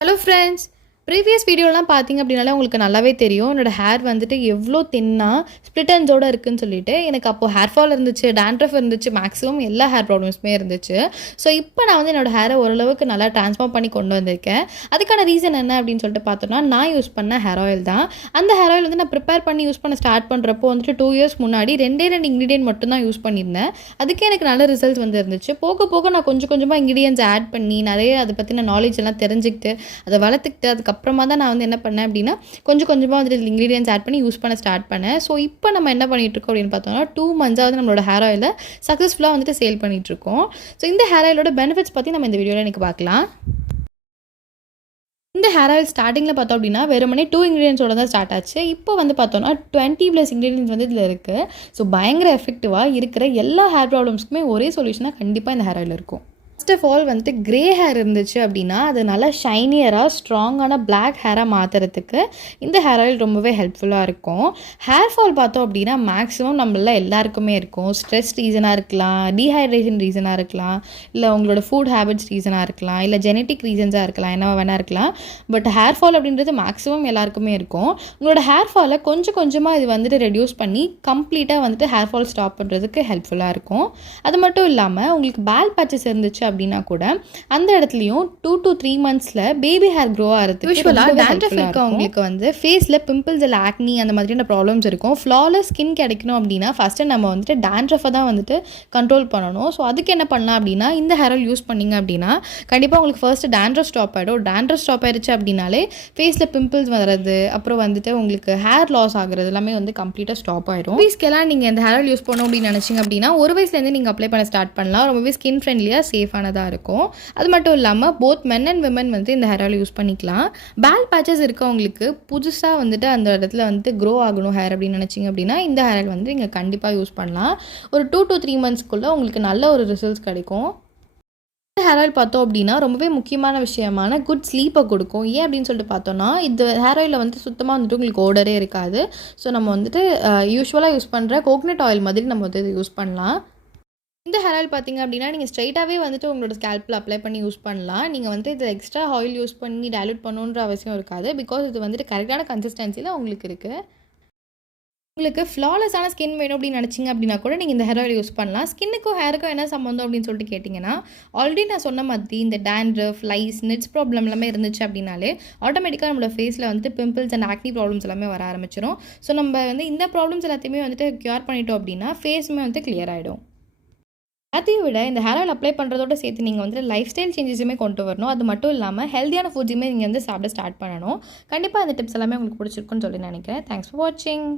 Hello friends, previous வீடியோலாம் பார்த்தீங்க அப்படின்னாலே உங்களுக்கு நல்லாவே தெரியும் என்னோட ஹேர் வந்துட்டு எவ்வளோ தின்னாக ஸ்ப்ளிட் எண்ட்ஸோடு இருக்குதுன்னு சொல்லிட்டு எனக்கு அப்போது ஹேர் ஃபால் இருந்துச்சு, டேண்ட்ரஃப் இருந்துச்சு, மேக்ஸிமம் எல்லா ஹேர் ப்ராப்ளம்ஸுமே இருந்துச்சு. ஸோ இப்போ நான் வந்து என்னோடய ஹேரை ஓரளவுக்கு நல்லா ட்ரான்ஸ்ஃபார்ம் பண்ணி கொண்டு வந்திருக்கேன். அதுக்கான ரீசன் என்ன அப்படின்னு சொல்லிட்டு பார்த்தோன்னா, நான் யூஸ் பண்ண ஹேர் ஆயில் தான். அந்த ஹேர் ஆயில் வந்து நான் ப்ரிப்பேர் பண்ணி யூஸ் பண்ண ஸ்டார்ட் பண்ணுறப்போ வந்துட்டு 2 இயர்ஸ் முன்னாடி 2 இன்க்ரீடியன்ட் மட்டும் தான் யூஸ் பண்ணியிருந்தேன். அதுக்கே எனக்கு நல்ல ரிசல்ட்ஸ் வந்து இருந்துச்சு. போக போக நான் கொஞ்சம் கொஞ்சமாக இன்க்ரீடியன்ட்ஸ் ஆட் பண்ணி நிறைய அதை பற்றின நாலேஜ் எல்லாம் தெரிஞ்சுக்கிட்டு அதை வளர்த்துக்கிட்டு அதுக்கப்புறமா தான் நான் வந்து என்ன பண்ணேன் அப்படின்னா கொஞ்சம் கொஞ்சமாக வந்துட்டு இன்க்ரீடியன்ட்ஸ் ஆட் பண்ணி யூஸ் பண்ண ஸ்டார்ட் பண்ணேன். ஸோ இப்போ நம்ம என்ன பண்ணிகிட்ருக்கோம் அப்படின்னு பார்த்தோம்னா 2 மந்த்ஸாவது நம்மளோட ஹேர் ஆயிலை சக்ஸஸ்ஃபுல்லாக வந்துட்டு சேல் பண்ணிகிட்ருக்கோம். ஸோ இந்த ஹேர் ஆயிலோட பெனிஃபிட்ஸ் பற்றி நம்ம இந்த வீடியோவில் எனக்கு பார்க்கலாம். இந்த ஹேர் ஆயில் ஸ்டார்டிங்கில் பார்த்தோம் அப்படின்னா வெறுமனே 2 இன்க்ரீடியன்ஸோட தான் ஸ்டார்ட் ஆச்சு. இப்போ வந்து பார்த்தோன்னா 20+ இன்க்ரீடியன்ஸ் வந்து இதில் இருக்குது. ஸோ பயங்கர எஃபெக்டிவாக இருக்கிற எல்லா ஹேர் ப்ராப்ளம்ஸ்க்குமே ஒரே சொல்யூஷனாக கண்டிப்பாக இந்த ஹேர் ஆயில் இருக்கும். ஃபர்ஸ்ட் ஆஃப் ஆல் வந்துட்டு கிரே ஹேர் இருந்துச்சு அப்படின்னா அது நல்லா ஷைனியராக ஸ்ட்ராங்கான பிளாக் ஹேராக மாற்றுறதுக்கு இந்த ஹேர் ஆயில் ரொம்பவே ஹெல்ப்ஃபுல்லாக இருக்கும். ஹேர் ஃபால் பார்த்தோம் அப்படின்னா மேக்ஸிமம் நம்மள எல்லாருக்குமே இருக்கும். ஸ்ட்ரெஸ் ரீசனாக இருக்கலாம், டீஹைட்ரேஷன் ரீசனாக இருக்கலாம், இல்லை உங்களோட ஃபுட் ஹேபிட்ஸ் ரீசனாக இருக்கலாம், இல்லை ஜெனட்டிக் ரீசன்ஸாக இருக்கலாம், என்ன வேணால் இருக்கலாம். பட் ஹேர் ஃபால் அப்படின்றது மேக்ஸிமம் எல்லாருக்குமே இருக்கும். உங்களோட ஹேர் ஃபாலை கொஞ்சம் கொஞ்சமாக இது வந்துட்டு ரெடியூஸ் பண்ணி கம்ப்ளீட்டாக வந்துட்டு ஹேர் ஃபால் ஸ்டாப் பண்ணுறதுக்கு ஹெல்ப்ஃபுல்லாக இருக்கும். அது மட்டும் இல்லாமல் உங்களுக்கு பேல் பேச்சஸ் இருந்துச்சு அப்படின்னா கூட அந்த இடத்துலையும் 2 to 3 monthsல பேபி ஹேர் க்ரோ ஆகிறதுக்கு யூஸ்வலாக டேண்ட்ரஃப் இருக்கவங்களுக்கு வந்து ஃபேஸில் பிம்பிள்ஸ் இல்லை ஆக்னி அந்த மாதிரியான ப்ராப்ளம்ஸ் இருக்கும். ஃப்ளாலெஸ் ஸ்கின் கிடைக்கணும் அப்படின்னா ஃபஸ்ட்டு நம்ம வந்துட்டு டேண்ட்ரஃபை தான் வந்துட்டு கண்ட்ரோல் பண்ணணும். ஸோ அதுக்கு என்ன பண்ணலாம் அப்படின்னா இந்த ஹேர் ஆயில் யூஸ் பண்ணிங்க அப்படின்னா கண்டிப்பாக உங்களுக்கு ஃபர்ஸ்ட்டு டேண்ட்ரஃப் ஸ்டாப் ஆகிடும். டேண்ட்ரஃப் ஸ்டாப் ஆயிடுச்சு அப்படின்னாலே ஃபேஸில் பிம்பிள்ஸ் வர்றது, அப்புறம் வந்துட்டு உங்களுக்கு ஹேர் லாஸ் ஆகுறது எல்லாமே வந்து கம்ப்ளீட்டாக ஸ்டாப் ஆகிடும். ஃபேஸ்க்கெல்லாம் நீங்கள் இந்த ஹேர் ஆயில் யூஸ் பண்ணணும் அப்படின்னு நினச்சிங்க அப்படின்னா ஒரு வயசுலேருந்து நீங்கள் அப்ளை பண்ண ஸ்டார்ட் பண்ணலாம். ரொம்பவே ஸ்கின் ஃப்ரெண்ட்லியாக சேஃபானதாக இருக்கும். அது மட்டும் இல்லாமல் போத் மென் அண்ட் விமன் வந்து இந்த ஹேர் ஆயில் யூஸ் பண்ணிக்கலாம். பேல் பேச்சஸ் இருக்கவங்களுக்கு புதுசாக வந்துட்டு அந்த இடத்துல வந்துட்டு க்ரோ ஆகணும் ஹேர் அப்படின்னு நினச்சிங்க அப்படின்னா இந்த ஹேர் ஆயில் வந்து நீங்கள் கண்டிப்பாக யூஸ் பண்ணலாம். ஒரு 2 to 3 monthsக்குள்ளே உங்களுக்கு நல்ல ஒரு ரிசல்ட்ஸ் கிடைக்கும். ஹேர் ஆயில் பார்த்தோம் அப்படின்னா ரொம்பவே முக்கியமான விஷயமான குட் ஸ்லீப்பை கொடுக்கும். ஏன் அப்படின்னு சொல்லிட்டு பார்த்தோன்னா இந்த ஹேர் ஆயிலில் வந்து சுத்தமாக வந்துட்டு உங்களுக்கு ஓடரே இருக்காது. ஸோ நம்ம வந்துட்டு யூஸ்வலாக யூஸ் பண்ணுற கோகனட் ஆயில் மாதிரி நம்ம வந்து இது யூஸ் பண்ணலாம். இந்த ஹேர் ஆயில் பார்த்திங்க அப்படின்னா நீங்கள் ஸ்ட்ரைட்டாகவே வந்துட்டு உங்களோட ஸ்கேல்பில் அப்ளை பண்ணி யூஸ் பண்ணலாம். நீங்கள் வந்து இது எக்ஸ்ட்ரா ஆயில் யூஸ் பண்ணி டைல்யூட் பண்ணணுன்ற அவசியம் இருக்காது. பிகாஸ் இது வந்துட்டு கரெக்டான கன்சிஸ்டன்சியில் உங்களுக்கு இருக்குது. உங்களுக்கு ஃப்ளாலெஸ்ஸான ஸ்கின் வேணும் அப்படின்னு நினச்சிங்க அப்படின்னா கூட நீங்கள் இந்த ஹேர் ஆயில் யூஸ் பண்ணலாம். ஸ்கின்னுக்கும் ஹேருக்கும் என்ன சம்மந்தம் அப்படின்னு சொல்லிட்டு கேட்டிங்கன்னா ஆல்ரெடி நான் சொன்ன மாதிரி இந்த டேண்ட்ரஃப், லைஸ், நெட்ஸ் ப்ராப்ளம் எல்லாமே இருந்துச்சு அப்படின்னாலே ஆட்டோமேட்டிக்காக நம்மளோட ஃபேஸில் வந்துட்டு பிம்பிள்ஸ் அண்ட் ஆக்னி ப்ராப்ளம்ஸ் எல்லாமே வர ஆரம்பிச்சிடும். ஸோ நம்ம வந்து இந்த ப்ராப்ளம்ஸ் எல்லாத்தையுமே வந்துட்டு க்யூர் பண்ணிட்டோம் அப்படின்னா ஃபேஸுமே வந்து கிளியர் ஆகிடும். எல்லாத்தையும் விட இந்த ஹேர் ஆயில் அப்ளை பண்ணுறதோட சேர்த்து நீங்கள் வந்து லைஃப் ஸ்டைல் சேஞ்சஸுமே கொண்டு வரணும். அது மட்டும் இல்லாமல் ஹெல்த்தியான ஃபுட்ஸுமே நீங்கள் வந்து சாப்பிட ஸ்டார்ட் பண்ணணும். கண்டிப்பாக இந்த டிப்ஸ் எல்லாமே உங்களுக்கு பிடிச்சிருக்குன்னு சொல்லி நினைக்கிறேன். தேங்க்ஸ் ஃபார் வாட்சிங்.